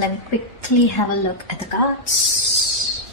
Let me quickly have a look at the cards.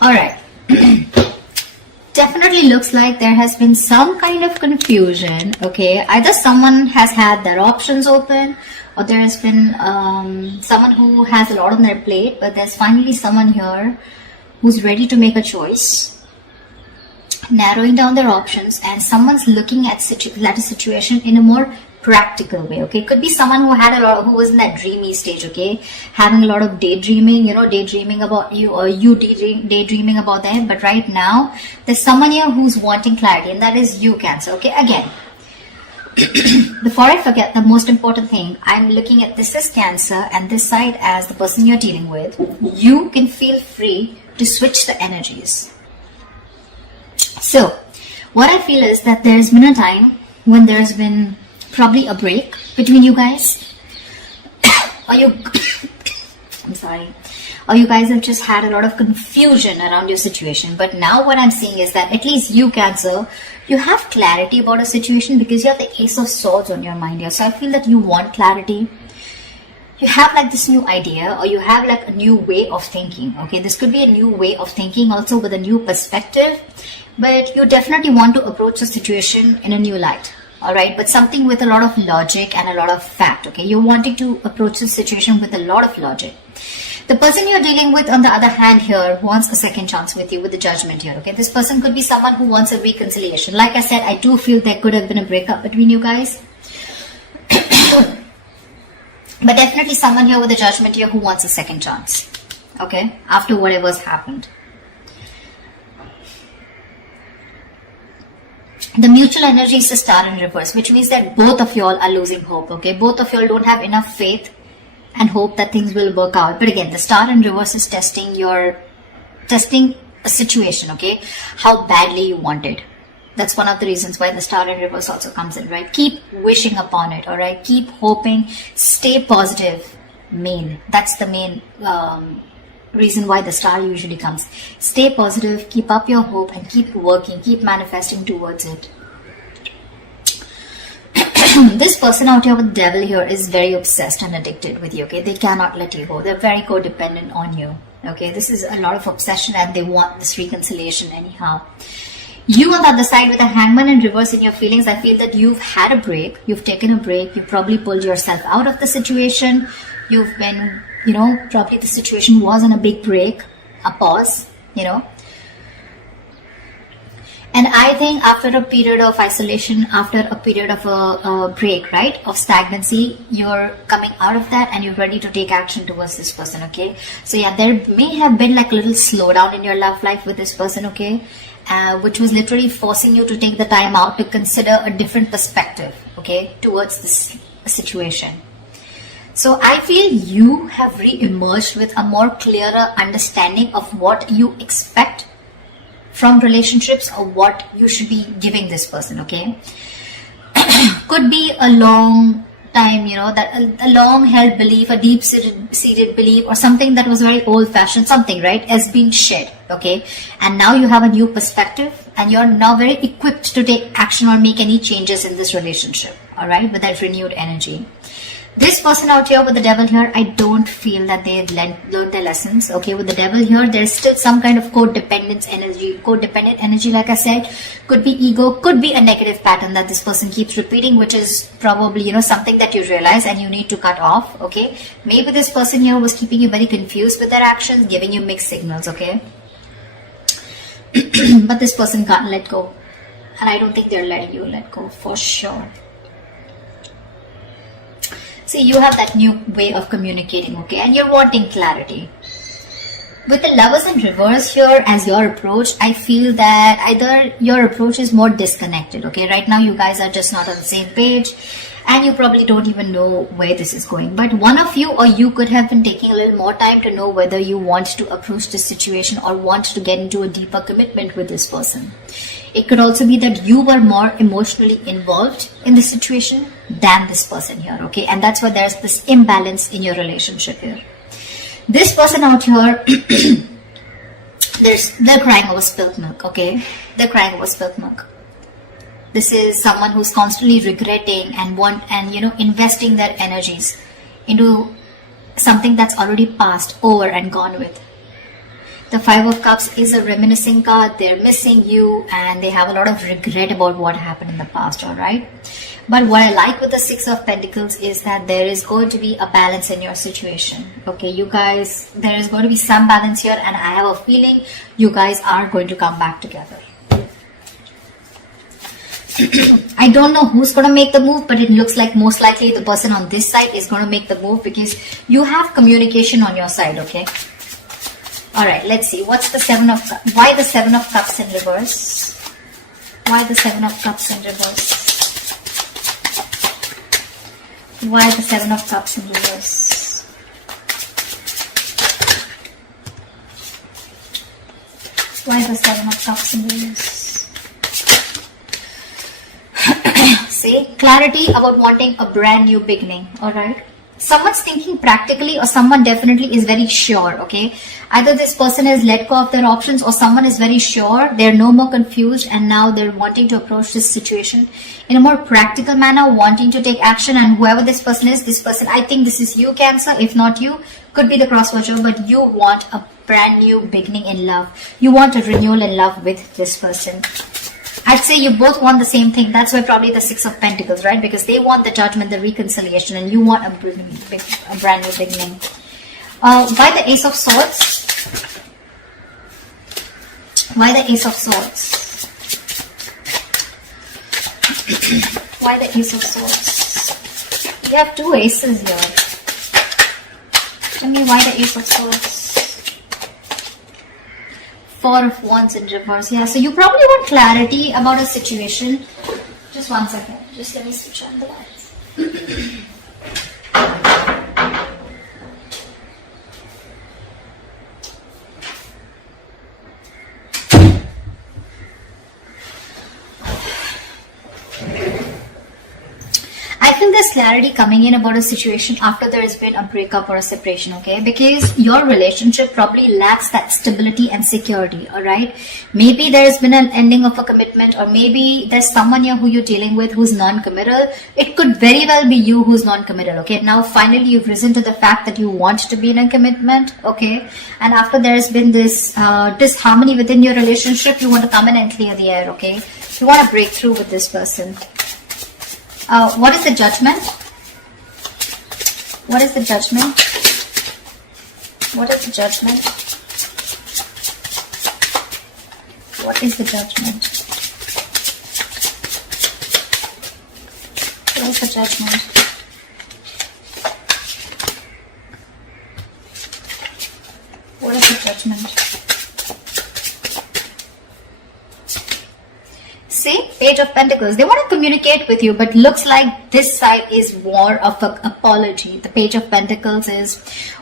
Alright. Definitely looks like there has been some kind of confusion, okay? Either someone has had their options open, or there has been someone who has a lot on their plate, but there's finally someone here who's ready to make a choice, narrowing down their options, and someone's looking at a situation in a more practical way, okay? Could be someone who was in that dreamy stage, okay? Having a lot of daydreaming, daydreaming about you, or you daydreaming about them. But right now, there's someone here who's wanting clarity, and that is you, Cancer, okay? Again, before I forget, the most important thing, I'm looking at this as Cancer and this side as the person you're dealing with. You can feel free to switch the energies. So, what I feel is that there's been a time when there's been probably a break between you guys, or you guys have just had a lot of confusion around your situation. But now what I'm seeing is that at least you, Cancer, you have clarity about a situation because you have the Ace of Swords on your mind here. So I feel that you want clarity. You have like this new idea, or you have like a new way of thinking, okay? This could be a new way of thinking also with a new perspective, but you definitely want to approach the situation in a new light. Alright, but something with a lot of logic and a lot of fact, okay? You're wanting to approach the situation with a lot of logic. The person you're dealing with, on the other hand here, wants a second chance with you with the Judgment here, okay? This person could be someone who wants a reconciliation. Like I said, I do feel there could have been a breakup between you guys. But definitely someone here with the Judgment here who wants a second chance, okay? After whatever's happened. The mutual energy is the Star in reverse, which means that both of y'all are losing hope, okay? Both of y'all don't have enough faith and hope that things will work out. But again, the Star in reverse is testing a situation, okay? How badly you want it. That's one of the reasons why the Star in reverse also comes in, right? Keep wishing upon it, all right? Keep hoping, stay positive. That's the main reason why the Star usually comes. Stay positive, keep up your hope, and keep working, keep manifesting towards it. This person out here with the Devil here is very obsessed and addicted with you, okay? They cannot let you go. They're very codependent on you, okay? This is a lot of obsession, and they want this reconciliation anyhow. You on the other side with a Hangman in reverse in your feelings, I feel that you've had a break. You've taken a break. You probably pulled yourself out of the situation. You've been, probably the situation was in a big break, a pause, And I think after a period of isolation, after a period of a break, right, of stagnancy, you're coming out of that and you're ready to take action towards this person, okay? So yeah, there may have been like a little slowdown in your love life with this person, okay? Which was literally forcing you to take the time out to consider a different perspective, okay, towards this situation. So I feel you have re-emerged with a more clearer understanding of what you expect from relationships, or what you should be giving this person, okay? Could be a long time, that a long held belief, a deep seated belief, or something that was very old fashioned, something, right, as being shed, okay? And now you have a new perspective, and you're now very equipped to take action or make any changes in this relationship, all right, with that renewed energy. This person out here with the Devil here, I don't feel that they learned their lessons, okay? With the Devil here, there's still some kind of codependent energy, like I said. Could be ego, could be a negative pattern that this person keeps repeating, which is probably, something that you realize and you need to cut off, okay? Maybe this person here was keeping you very confused with their actions, giving you mixed signals, okay? But this person can't let go. And I don't think they're letting you let go, for sure. See, you have that new way of communicating, okay? And you're wanting clarity. With the Lovers in reverse here as your approach, I feel that either your approach is more disconnected, okay? Right now, you guys are just not on the same page, and you probably don't even know where this is going. But one of you or you could have been taking a little more time to know whether you want to approach this situation or want to get into a deeper commitment with this person. It could also be that you were more emotionally involved in the situation than this person here, okay? And that's why there's this imbalance in your relationship here. This person out here, they're crying over spilt milk, okay? They're crying over spilt milk. This is someone who's constantly regretting and investing their energies into something that's already passed over and gone with. The Five of Cups is a reminiscing card. They're missing you and they have a lot of regret about what happened in the past, alright? But what I like with the Six of Pentacles is that there is going to be a balance in your situation. Okay, you guys, there is going to be some balance here, and I have a feeling you guys are going to come back together. I don't know who's going to make the move, but it looks like most likely the person on this side is going to make the move because you have communication on your side, okay? Alright, let's see. What's the Seven of Cups? Why the Seven of Cups in reverse? Why the Seven of Cups in reverse? Why the Seven of Cups in reverse? Why the Seven of Cups in reverse? See, clarity about wanting a brand new beginning, alright? Someone's thinking practically, or someone definitely is very sure, okay? Either this person has let go of their options, or someone is very sure, they're no more confused, and now they're wanting to approach this situation in a more practical manner, wanting to take action. And whoever this person is, this person, I think this is you, Cancer. If not you, could be the cross-watcher, but you want a brand new beginning in love. You want a renewal in love with this person. I'd say you both want the same thing. That's why probably the Six of Pentacles, right? Because they want the judgment, the reconciliation, and you want a brand new beginning. Why the Ace of Swords? Why the Ace of Swords? Why the Ace of Swords? You have two aces here. Tell me why the Ace of Swords? Four of Wands in reverse. Yeah, so you probably want clarity about a situation. Just one second. Just let me switch on the lights. I feel there's clarity coming in about a situation after there has been a breakup or a separation, okay? Because your relationship probably lacks that stability and security, alright? Maybe there has been an ending of a commitment, or maybe there's someone here who you're dealing with who's non-committal. It could very well be you who's non-committal, okay? Now finally you've risen to the fact that you want to be in a commitment, okay? And after there has been this disharmony within your relationship, you want to come in and clear the air, okay? You want to break through with this person. What is the Judgment? What is the Judgment? What is the Judgment? What is the Judgment? What is the Judgment? What is the Judgment? See, Page of Pentacles. They want to communicate with you, but looks like this side is more of an apology. The Page of Pentacles is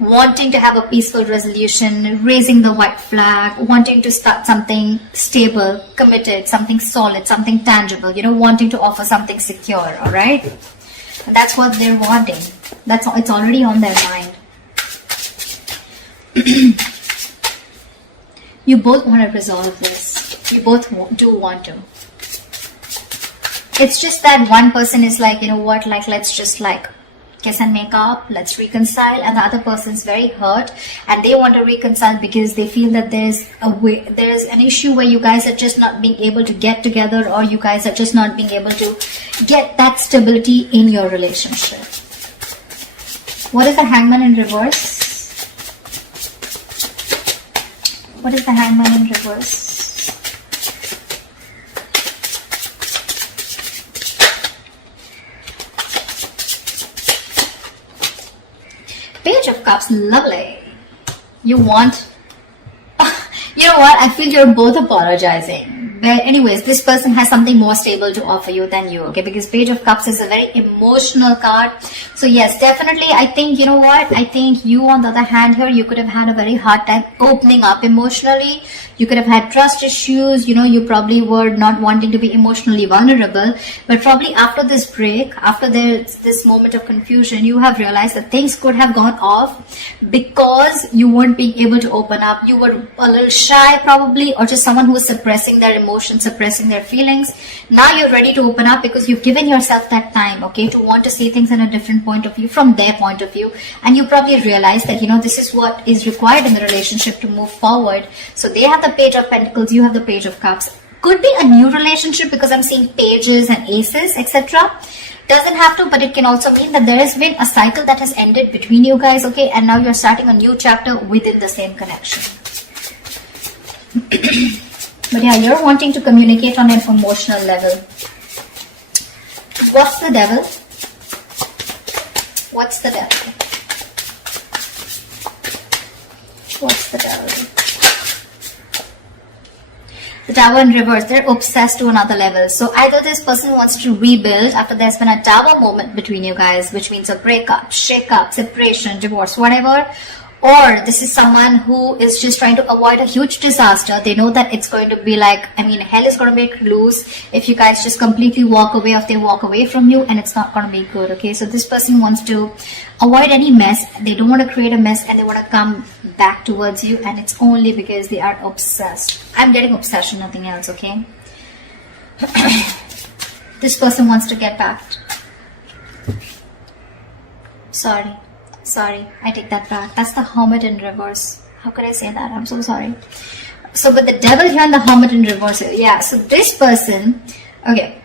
wanting to have a peaceful resolution, raising the white flag, wanting to start something stable, committed, something solid, something tangible, wanting to offer something secure, alright? That's what they're wanting. It's already on their mind. You both want to resolve this. You both do want to. It's just that one person is like, let's just kiss and make up, let's reconcile, and the other person's very hurt and they want to reconcile because they feel that there's an issue where you guys are just not being able to get together, or you guys are just not being able to get that stability in your relationship. What is the Hangman in reverse? What is the Hangman in reverse? Page of Cups, lovely. You want, you know what, I feel you're both apologizing. But anyways, this person has something more stable to offer you than you, okay? Because Page of Cups is a very emotional card. So yes, definitely, I think, I think you, on the other hand here, you could have had a very hard time opening up emotionally. You could have had trust issues, you probably were not wanting to be emotionally vulnerable, but probably after this break, after this moment of confusion, you have realized that things could have gone off because you weren't being able to open up. You were a little shy probably, or just someone who was suppressing their emotions emotions, suppressing their feelings. Now you're ready to open up because you've given yourself that time, okay, to want to see things in a different point of view, from their point of view. And you probably realize that, you know, this is what is required in the relationship to move forward. So they have the Page of Pentacles, you have the Page of Cups. Could be a new relationship because I'm seeing pages and aces, etc. Doesn't have to, but it can also mean that there has been a cycle that has ended between you guys, okay, and now you're starting a new chapter within the same connection. But yeah, you're wanting to communicate on an emotional level. What's the devil? What's the devil? What's the devil? The Tower in reverse, they're obsessed to another level. So either this person wants to rebuild after there's been a Tower moment between you guys, which means a breakup, shake-up, separation, divorce, whatever. Or this is someone who is just trying to avoid a huge disaster. They know that it's going to be like, I mean, hell is going to break loose if you guys just completely walk away, if they walk away from you, and it's not going to be good, okay? So this person wants to avoid any mess. They don't want to create a mess, and they want to come back towards you, and it's only because they are obsessed. I'm getting obsession, nothing else, okay? This person wants to get back. Sorry, I take that back. That's the Hermit in reverse. How could I say that? I'm so sorry. So, but the Devil here and the Hermit in reverse. Yeah, so this person, okay.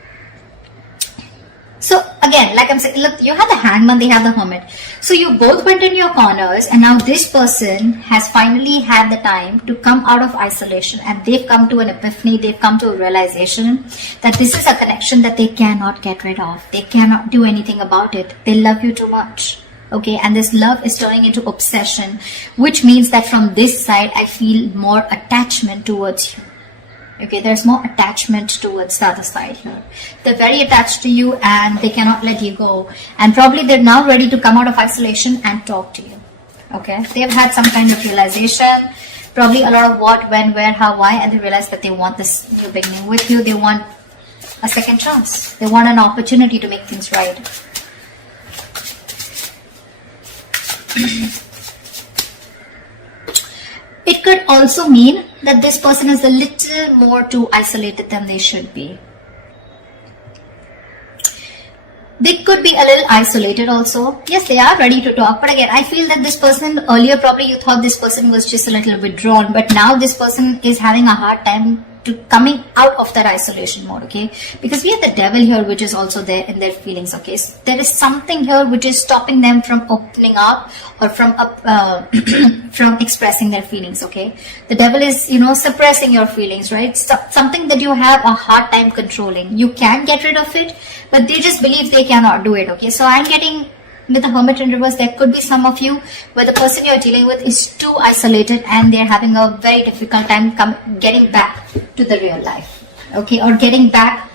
So again, like I'm saying, look, you have the Hangman, they have the Hermit. So you both went in your corners, and now this person has finally had the time to come out of isolation, and they've come to an epiphany, they've come to a realization that this is a connection that they cannot get rid of. They cannot do anything about it. They love you too much. Okay, and this love is turning into obsession, which means that from this side, I feel more attachment towards you. Okay, there's more attachment towards the other side here. They're very attached to you and they cannot let you go. And probably they're now ready to come out of isolation and talk to you. Okay, they've had some kind of realization, probably a lot of what, when, where, how, why, and they realize that they want this new beginning with you. They want a second chance. They want an opportunity to make things right. It could also mean that this person is a little more too isolated than they should be. They could be a little isolated also. Yes, they are ready to talk. But again, I feel that this person, earlier probably you thought this person was just a little withdrawn. But now this person is having a hard time to coming out of that isolation mode, okay? Because we have the Devil here, which is also there in their feelings, okay? So there is something here which is stopping them from opening up or from from expressing their feelings, okay? The Devil is, you know, suppressing your feelings, right? Something that you have a hard time controlling. You can get rid of it, but they just believe they cannot do it, okay? So I'm getting, with the Hermit in reverse, there could be some of you where the person you're dealing with is too isolated and they're having a very difficult time getting back to the real life, okay, or getting back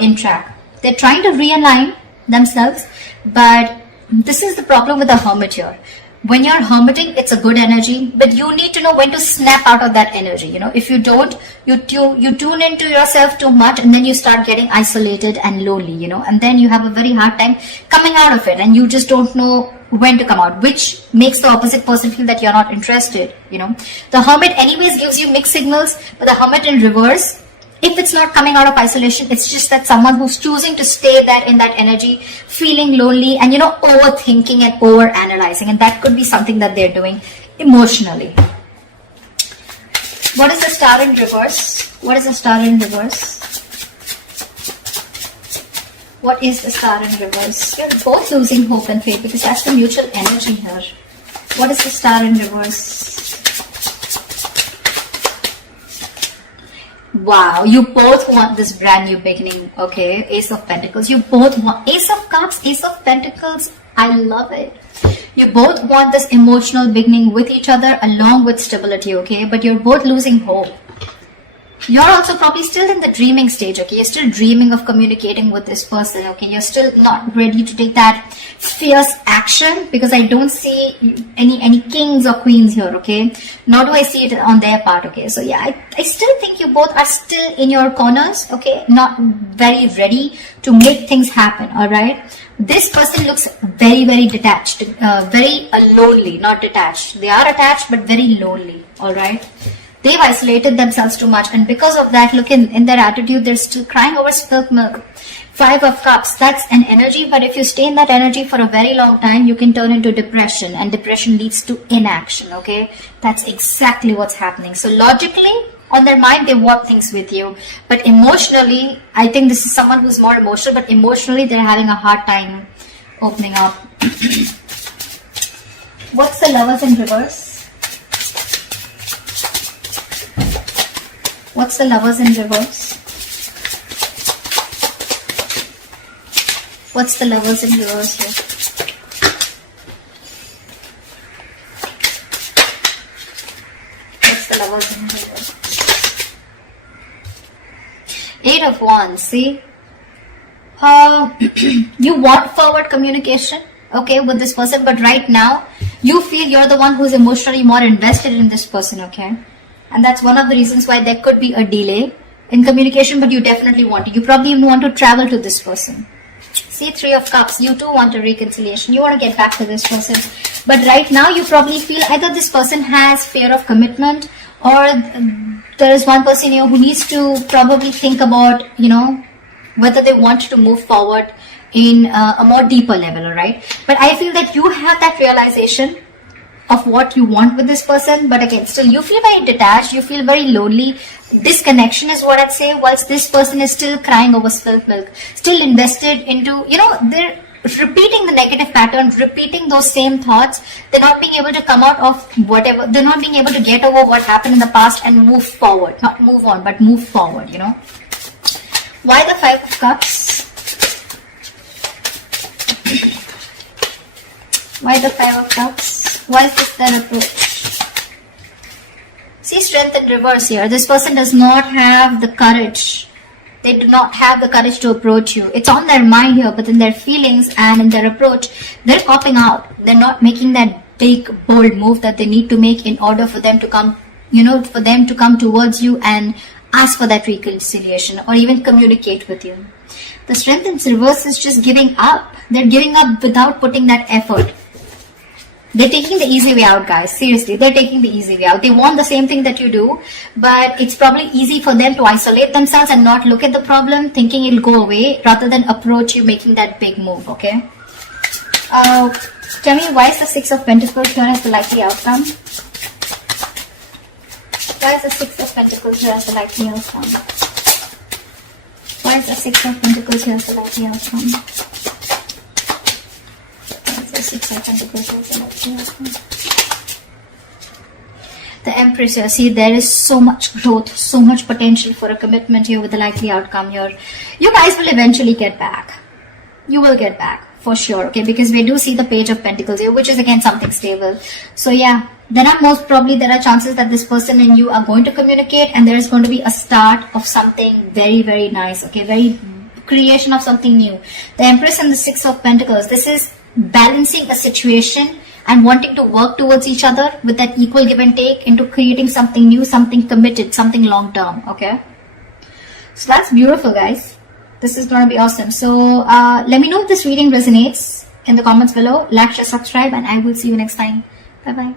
in track. They're trying to realign themselves, but this is the problem with the Hermit here. When you're hermiting, it's a good energy, but you need to know when to snap out of that energy. You know, if you don't, you tune into yourself too much, and then you start getting isolated and lonely, you know, and then you have a very hard time coming out of it, and you just don't know when to come out, which makes the opposite person feel that you're not interested, you know. The Hermit anyways gives you mixed signals, but the Hermit in reverse, if it's not coming out of isolation, it's just that someone who's choosing to stay there in that energy, feeling lonely and, you know, overthinking and overanalyzing. And that could be something that they're doing emotionally. What is the Star in reverse? What is the Star in reverse? What is the Star in reverse? You're both losing hope and faith because that's the mutual energy here. What is the Star in reverse? Wow, you both want this brand new beginning, okay? Ace of Pentacles. You both want Ace of Cups, Ace of Pentacles. I love it. You both want this emotional beginning with each other along with stability, okay? But you're both losing hope. You're also probably still in the dreaming stage, okay? You're still dreaming of communicating with this person, okay? You're still not ready to take that fierce action because I don't see any kings or queens here, okay? Nor do I see it on their part, okay? So yeah, I still think you both are still in your corners, okay? Not very ready to make things happen, all right? This person looks very, very detached, very lonely, not detached. They are attached, but very lonely, all right? they've isolated themselves too much, and because of that, look in their attitude, they're still crying over spilt milk. 5 of Cups, that's an energy, but if you stay in that energy for a very long time, you can turn into depression, and depression leads to inaction, okay? That's exactly what's happening. So logically, on their mind, they want things with you, but emotionally, I think this is someone who's more emotional, but emotionally, they're having a hard time opening up. What's the Lovers in reverse? What's the Lovers in reverse? What's the Lovers in reverse here? What's the Lovers in reverse? 8 of Wands, see? You want forward communication, okay, with this person, but right now, you feel you're the one who's emotionally more invested in this person, okay? And that's one of the reasons why there could be a delay in communication, but you definitely want it. You probably even want to travel to this person. See, 3 of Cups, you too want a reconciliation. You want to get back to this person. But right now, you probably feel either this person has fear of commitment, or there is one person here who needs to probably think about, you know, whether they want to move forward in a more deeper level, right? But I feel that you have that realization of what you want with this person, but again, still you feel very detached, you feel very lonely. Disconnection is what I'd say, whilst this person is still crying over spilt milk, still invested into, you know, they're repeating the negative pattern, repeating those same thoughts. They're not being able to come out of whatever, they're not being able to get over what happened in the past and move forward, not move on, but move forward, you know. Why the 5 of Cups? Why the 5 of Cups? Why is this their approach? See, Strength in reverse here. This person does not have the courage. They do not have the courage to approach you. It's on their mind here, but in their feelings and in their approach, they're copping out. They're not making that big, bold move that they need to make in order for them to come, you know, for them to come towards you and ask for that reconciliation or even communicate with you. The Strength in reverse is just giving up. They're giving up without putting that effort. They're taking the easy way out, guys. Seriously, they're taking the easy way out. They want the same thing that you do, but it's probably easy for them to isolate themselves and not look at the problem, thinking it'll go away, rather than approach you making that big move, okay? Tell me, why is the 6 of Pentacles here as the likely outcome? Why is the 6 of Pentacles here as the likely outcome? Why is the 6 of Pentacles here as the likely outcome? The Empress here. See, there is so much growth, so much potential for a commitment here with the likely outcome here. You guys will eventually get back. You will get back for sure, okay? Because we do see the Page of Pentacles here, which is again something stable. So yeah, there are chances that this person and you are going to communicate, and there is going to be a start of something very, very nice, okay? Very creation of something new. The Empress and the 6 of Pentacles. This is balancing a situation and wanting to work towards each other with that equal give and take into creating something new, something committed, something long term, okay? So that's beautiful, guys. This is going to be awesome. So let me know if this reading resonates in the comments below. Like, share, subscribe, and I will see you next time. Bye bye.